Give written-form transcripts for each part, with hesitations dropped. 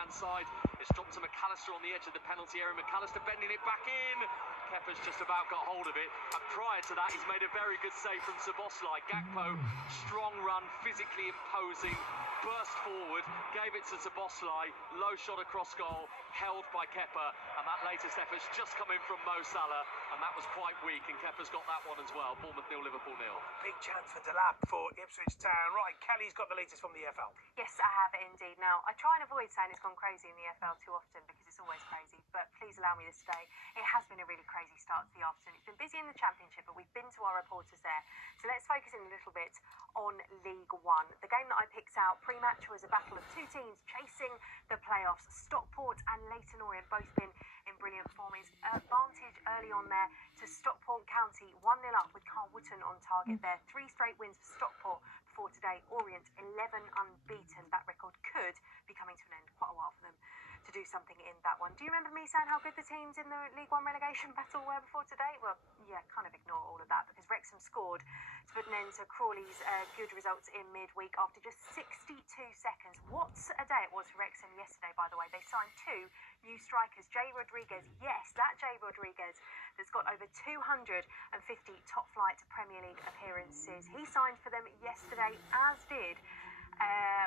left-hand side. It's dropped to McAllister on the edge of the penalty area. McAllister bending it back in. Kepa's just about got hold of it. And prior to that, he's made a very good save from Szoboszlai. Gakpo, strong run, physically imposing, burst forward, gave it to Szoboszlai. Low shot across goal, held by Kepa. And that latest effort's just come in from Mo Salah. And that was quite weak. And Kepa's got that one as well. Bournemouth 0, Liverpool 0. Big chance for Delap for Ipswich Town. Right, Kelly's got the latest from the EFL. Yes, I have indeed. Now, I try and avoid saying it's gone crazy in the EFL too often because it's always crazy, but please allow me this day. It has been a really crazy start to the afternoon. It's been busy in the Championship, but we've been to our reporters there. So let's focus in a little bit on League One. The game that I picked out pre-match was a battle of two teams chasing the playoffs. Stockport and Leyton Orient both been in brilliant form. It's advantage early on there to Stockport County, 1-0 up with Carl Wootton on target there. 3 straight wins for Stockport before today. Orient 11 unbeaten. That record could be coming to an end. Quite a while for them to do something in that one. Do you remember me saying how good the teams in the League One relegation battle were before today? Well, yeah, kind of ignore all of that because Wrexham scored to put an end to Crawley's good results in midweek after just 62 seconds. What a day it was for Wrexham yesterday, by the way. They signed 2 new strikers. Jay Rodriguez, yes, that Jay Rodriguez that's got over 250 top-flight Premier League appearances. He signed for them yesterday, as did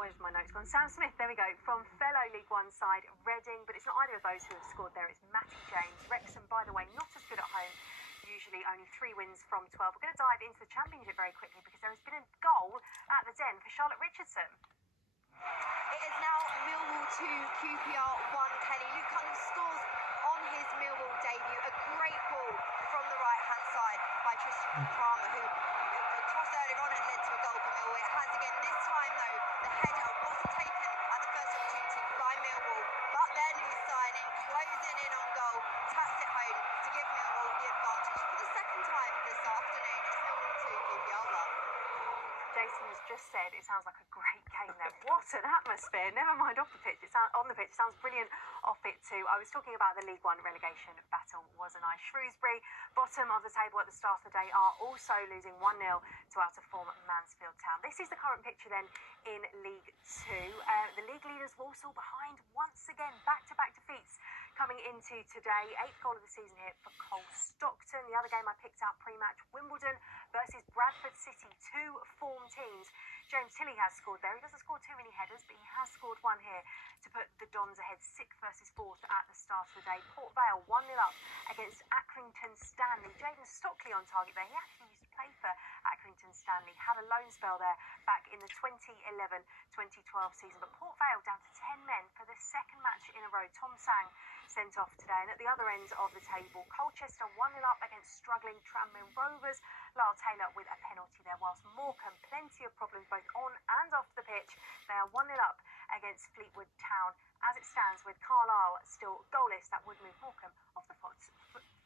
where's my notes gone? Sam Smith, there we go, from fellow League One side Reading, but it's not either of those who have scored there, it's Matty James. Wrexham, by the way, not as good at home, usually only 3 wins from 12. We're going to dive into the Championship very quickly because there has been a goal at the Den for Charlotte Richardson. It is now Millwall 2, QPR 1. Kelly, Luke Cunningham scores on his Millwall debut. A great ball from the right-hand side by Tristan Kramer, who crossed earlier on and led to a goal for Millwall. It has again this time, though. The header wasn't taken at the first opportunity by Millwall, but their new signing closing in on goal taps it home to give Millwall the advantage for the second time this afternoon. It's Millwall 2, QPR 1. Jason has just said it sounds like a great game there. What an atmosphere. Never mind off the pitch. On the pitch, it sounds brilliant off it too. I was talking about the League One relegation battle, wasn't I? Shrewsbury, bottom of the table at the start of the day, are also losing 1-0 to out of form Mansfield Town. This is the current picture then in League Two. The league leaders Walsall behind once again. Back-to-back defeats coming into today. 8th goal of the season here for Cole Stockton. The other game I picked out pre-match, Wimbledon versus Bradford City. 2 form teams. James Tilley has scored there. He doesn't score too many headers, but he has scored one here to put the Dons ahead 6th versus 4th at the start of the day. Port Vale 1-0 up against Accrington Stanley. Jaden Stockley on target there. He actually used to play for Accrington Stanley. Had a loan spell there back in the 2011-2012 season. But Port Vale down to 10 men for the second match in a row. Tom Sang sent off today. And at the other end of the table, Colchester 1-0 up against struggling Tranmere Rovers. Lyle Taylor with a penalty there, whilst Morecambe, plenty of problems both on and off the pitch. They are 1-0 up against Fleetwood Town. As it stands, with Carlisle still goalless, that would move Morecambe off the foot.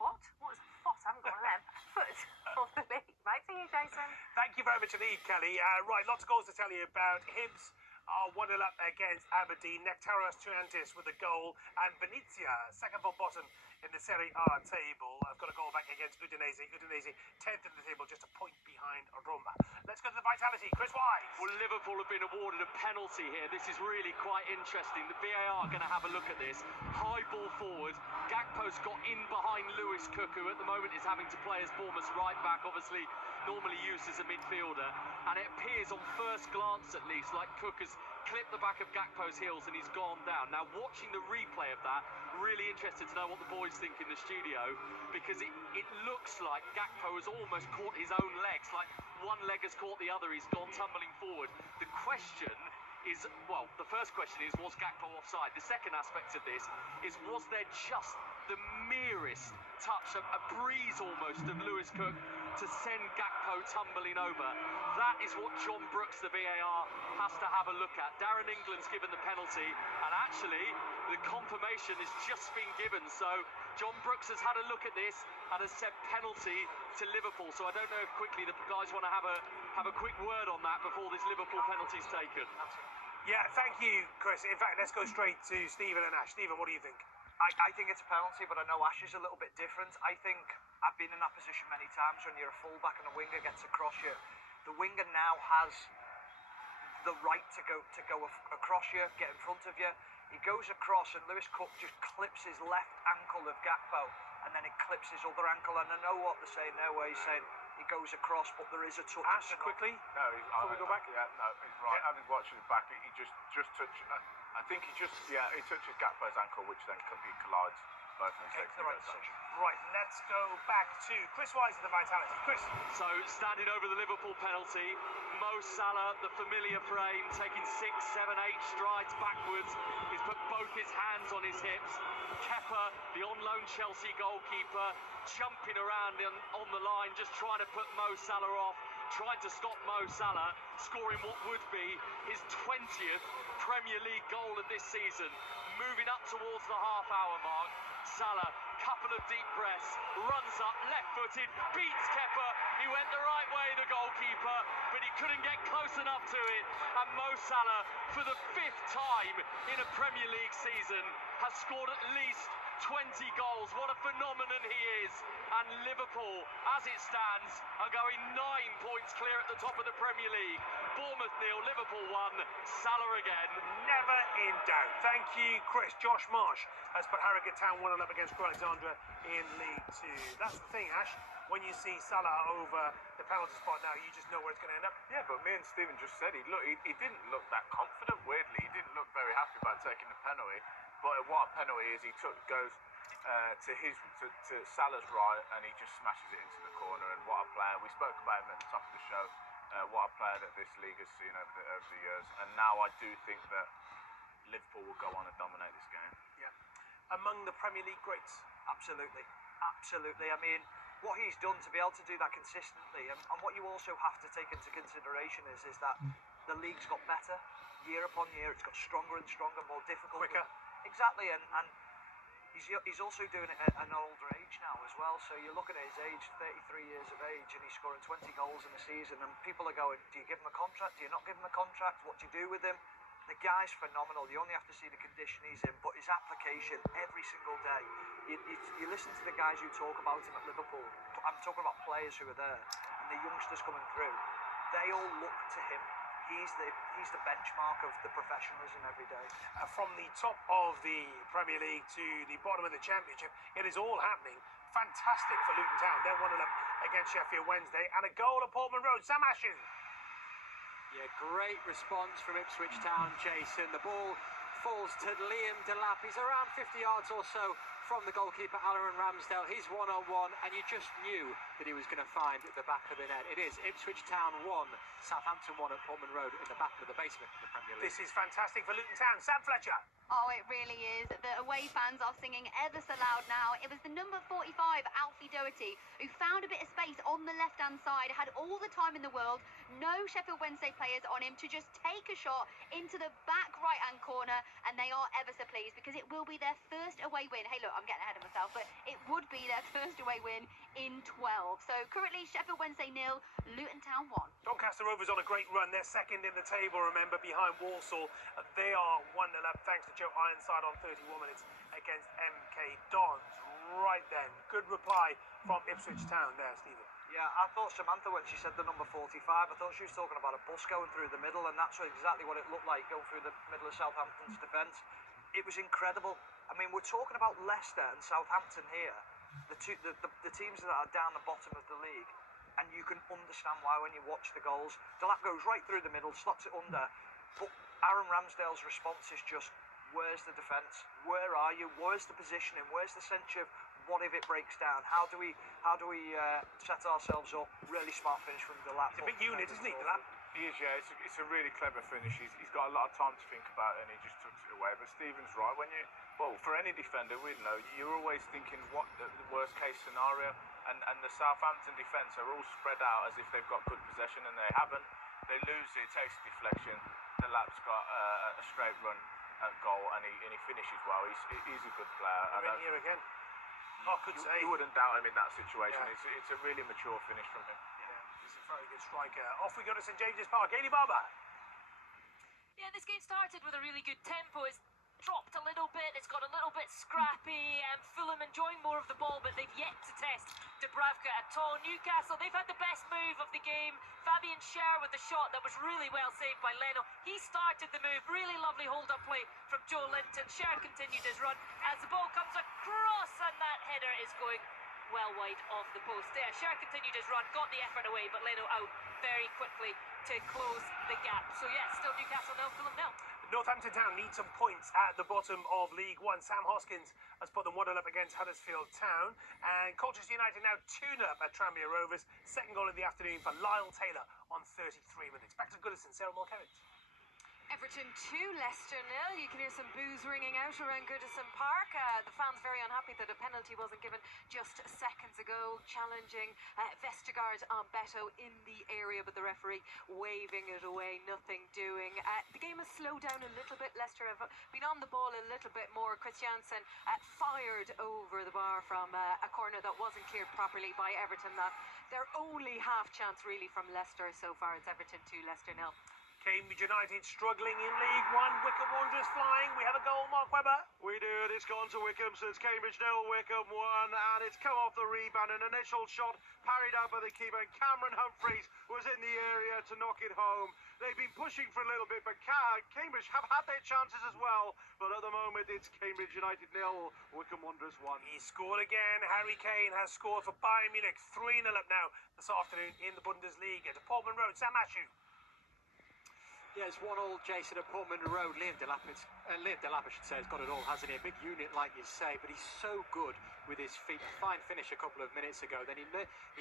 What? What was foot? I haven't got one of them. Foot of the league. Right to you, Jason. Thank you very much indeed, Kelly. Right, lots of goals to tell you about. Hibs are 1-0 up against Aberdeen. Nektaros Triantis with a goal, and Venezia, second from bottom in the Serie A table. I've got a goal back against Udinese. Udinese 10th in the table, just a point behind Roma. Let's go to the Vitality. Chris Wise. Well, Liverpool have been awarded a penalty here. This is really quite interesting. The VAR are going to have a look at this. High ball forward. Gakpo's got in behind Lewis Cook, who at the moment is having to play as Bournemouth's right back, obviously normally used as a midfielder. And it appears on first glance at least like Cook has clipped the back of Gakpo's heels and he's gone down. Now, watching the replay of that, really interested to know what the boys think in the studio, because it looks like Gakpo has almost caught his own legs, like one leg has caught the other, he's gone tumbling forward. The question is, well, the first question is, was Gakpo offside? The second aspect of this is, was there just the merest touch, a breeze almost of Lewis Cook to send Gakpo tumbling over? That is what John Brooks, the VAR, has to have a look at. Darren England's given the penalty, and actually the confirmation has just been given. So John Brooks has had a look at this and has said penalty to Liverpool. So I don't know if quickly the guys want to have a quick word on that before this Liverpool penalty is taken. Yeah, thank you, Chris. In fact, let's go straight to Stephen and Ash. Stephen, what do you think? I think it's a penalty, but I know Ash is a little bit different. I think I've been in that position many times when you're a fullback and a winger gets across you. The winger now has the right to go across you, get in front of you. He goes across and Lewis Cook just clips his left ankle of Gakpo, and then it clips his other ankle. And I know what they're saying there, where he's saying he goes across, but there is a touch. Ash, quickly. No, Before we go back? Yeah, no, he's right. Having watched it back, he just touched. I think he touches Gakpo's ankle, which then he collides both of his legs. The right decision. Right, let's go back to Chris Wise of the Vitality. Chris. So, standing over the Liverpool penalty, Mo Salah, the familiar frame, taking 6, 7, 8 strides backwards. He's put both his hands on his hips. Kepa, the on-loan Chelsea goalkeeper, jumping around on the line, just trying to put Mo Salah off, trying to stop Mo Salah, scoring what would be his 20th Premier League goal of this season. Moving up towards the half-hour mark. Salah, couple of deep breaths, runs up, left-footed, beats Kepa. He went the right way, the goalkeeper, but he couldn't get close enough to it. And Mo Salah, for the 5th time in a Premier League season, has scored at least 20 goals. What a phenomenon he is. And Liverpool, as it stands, are going 9 points clear at the top of the Premier League. Bournemouth 0, Liverpool 1, Salah again. Never in doubt. Thank you, Chris. Josh Marsh has put Harrogate Town 1-0 up against Alexandra in League 2. That's the thing, Ash. When you see Salah over the penalty spot now, you just know where it's going to end up. Yeah, but me and Stephen just said he didn't look that confident. Weirdly, he didn't look very happy about taking the penalty. But what a penalty is, he goes to Salah's right, and he just smashes it into the corner. And what a player! We spoke about him at the top of the show. What a player that this league has seen over the years. And now I do think that Liverpool will go on and dominate this game. Yeah, among the Premier League greats. Absolutely, absolutely. I mean, what he's done to be able to do that consistently, and what you also have to take into consideration is that the league's got better year upon year. It's got stronger and stronger, more difficult, Quicker. Exactly, and he's also doing it at an older age now as well. So you're looking at his age, 33 years of age, and he's scoring 20 goals in a season. And people are going, do you give him a contract? Do you not give him a contract? What do you do with him? The guy's phenomenal. You only have to see the condition he's in, but his application every single day. You listen to the guys who talk about him at Liverpool. I'm talking about players who are there, and the youngsters coming through. They all look to him. He's the benchmark of the professionalism every day. From the top of the Premier League to the bottom of the Championship, it is all happening. Fantastic for Luton Town. They're 1-0 up against Sheffield Wednesday, and a goal at Portman Road. Sam Ashew. Yeah, great response from Ipswich Town, Jason. The ball falls to Liam Delap. He's around 50 yards or so from the goalkeeper, Aaron Ramsdale. He's one-on-one, and you just knew that he was going to find the back of the net. It is Ipswich Town 1, Southampton 1 at Portman Road in the battle of the basement of the Premier League. This is fantastic for Luton Town. Sam Fletcher. Oh, it really is. The away fans are singing ever so loud now. It was the number 45, Alfie Doherty, who found a bit of space on the left-hand side, had all the time in the world, no Sheffield Wednesday players on him to just take a shot into the back right-hand corner, and they are ever so pleased because it will be their first away win. Hey, look, I'm getting ahead of myself, but it would be their first away win in 12. So currently, Sheffield Wednesday 0, Luton Town 1. Doncaster Rovers on a great run. They're second in the table, remember, behind Walsall. They are 1-0 up thanks to Joe Ironside on 31 minutes against MK Dons. Right then, good reply from Ipswich Town there, Stephen. Yeah, I thought Samantha, when she said the number 45, I thought she was talking about a bus going through the middle, and that's exactly what it looked like, going through the middle of Southampton's defence. It was incredible. I mean, we're talking about Leicester and Southampton here, the teams that are down the bottom of the league, and you can understand why when you watch the goals. Delap goes right through the middle, slots it under, but Aaron Ramsdale's response is just, where's the defence? Where are you? Where's the positioning? Where's the sense of what if it breaks down? How do we set ourselves up? Really smart finish from Delap. It's a big unit, isn't he, Delap? He is, yeah. It's a really clever finish. He's got a lot of time to think about it, and he just took it away. But Stephen's right. For any defender, we know you're always thinking what the worst case scenario, and the Southampton defence are all spread out as if they've got good possession, and they haven't. They lose it, takes deflection. Delap's got a straight run at goal, and he finishes well. He's a good player. We're in here again. Oh, good save. You wouldn't doubt him in that situation. Yeah. It's a really mature finish from him. Yeah, he's a very good striker. Off we go to St James's Park. Ailey Barber. Yeah, this game started with a really good tempo. It's dropped a little bit. It's got a little bit scrappy. Fulham enjoying more of the ball, but they've yet to test Dubravka at all. Newcastle, they've had the best move of the game. Fabian Schär with the shot that was really well saved by Leno. He started the move. Really lovely hold-up play from Joe Linton. Schär continued his run as the ball comes across, and that header is going well wide of the post. There, Schär continued his run, got the effort away, but Leno out very quickly to close the gap. So yes, still Newcastle 0, Fulham 0. Northampton Town need some points at the bottom of League One. Sam Hoskins has put them 1-0 up against Huddersfield Town. And Colchester United now 2-0 up at Tranmere Rovers. Second goal of the afternoon for Lyle Taylor on 33 minutes. Back to Goodison, Sarah Mulkerrins. Everton 2, Leicester 0. You can hear some boos ringing out around Goodison Park. The fans very unhappy that a penalty wasn't given just seconds ago, challenging Vestergaard on Beto in the area, but the referee waving it away, nothing doing. The game has slowed down a little bit. Leicester have been on the ball a little bit more. Christiansen fired over the bar from a corner that wasn't cleared properly by Everton. That their only half chance really from Leicester so far. It's Everton 2, Leicester 0. Cambridge United struggling in League One. Wycombe Wanderers flying. We have a goal, Mark Webber. We do. It's gone to Wycombe, so it's Cambridge 0, Wycombe 1, and it's come off the rebound. An initial shot parried out by the keeper. Cameron Humphreys was in the area to knock it home. They've been pushing for a little bit, but Cambridge have had their chances as well. But at the moment, it's Cambridge United 0, Wycombe Wanderers 1. He scored again. Harry Kane has scored for Bayern Munich. 3-0 up now this afternoon in the Bundesliga. To Portman Road, Sam Ashu. Yeah, it's 1-0, Jason, at Portman Road. Liam Delap, I should say, has got it all, hasn't he? A big unit, like you say, but he's so good with his feet. A fine finish a couple of minutes ago. Then he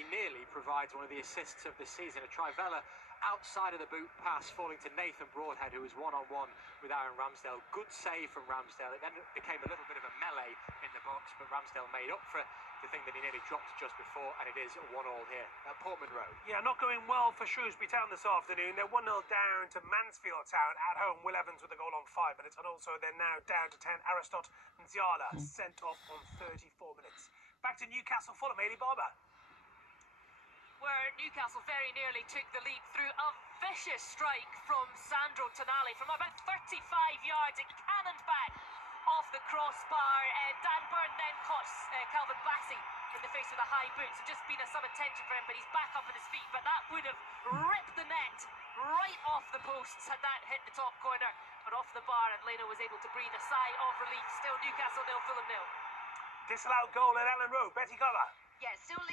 nearly provides one of the assists of the season. A Trivela outside of the boot pass, falling to Nathan Broadhead, who was one-on-one with Aaron Ramsdale. Good save from Ramsdale. It then became a little bit of a melee in the box, but Ramsdale made up for the thing that he nearly dropped just before, and it is 1-1 here at Portman Road. Yeah, not going well for Shrewsbury Town this afternoon. They're 1-0 down to Mansfield Town at home. Will Evans with the goal on 5 minutes, and also they're now down to 10. Aristot Nziala sent off on 34 minutes. Back to Newcastle Fulham, Hayley Barber. Where Newcastle very nearly took the lead through a vicious strike from Sandro Tonali from about 35 yards. It cannoned back off the crossbar. Dan Burn then caught Calvin Bassey in the face with a high boot. So just been some attention for him, but he's back up on his feet. But that would have ripped the net right off the posts had that hit the top corner and off the bar, and Leno was able to breathe a sigh of relief. Still Newcastle 0, Fulham 0. Disallowed goal at Ellen Road. Betty Cover. Yeah, still